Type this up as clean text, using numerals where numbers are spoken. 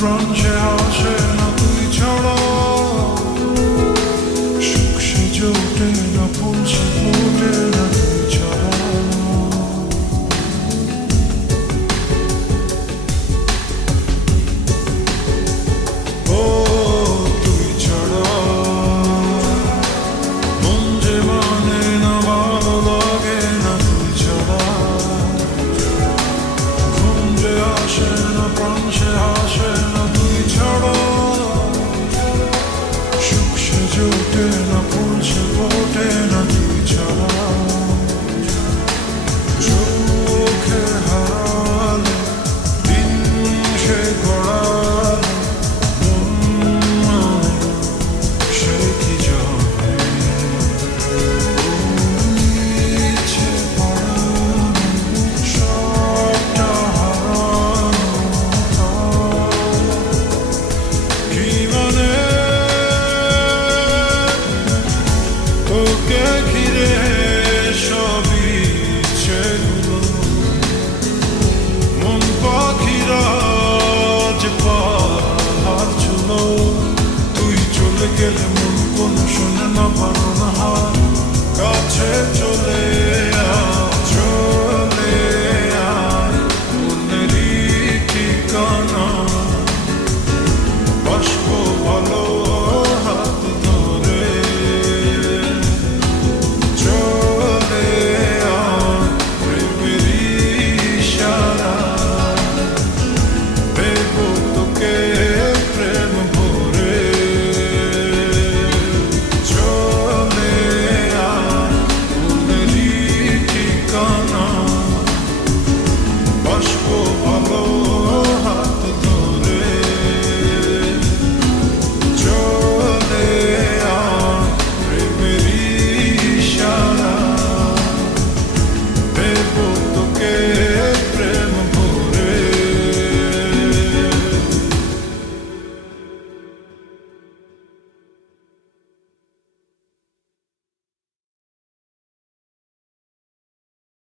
প্রাণ সে আসে না তুই ছাড়া, সুখ সেজে ওঠে না, ফুল সে ফোটে না তুই ছাড়া। ও তুই ছাড়া মন যে মানে না, ভালো লাগে না তুই ছাড়া, ঘুম যে আসে না, প্রাণ সে আসে না তুই ছাড়া, সুখ সেজে ওঠে না, ফুল সে ফোটে না তুই ছাড়া। চোখে হারালে দিন সে গড়ালে মন সে কি জানে, ইচ্ছে পড়ানো সবটা হারানো কি মানে, তোকে ঘিরে সবই ইচ্ছেগুলো, মন পাখিরা যে পাহাড় ছিল, তুই চলে গেলে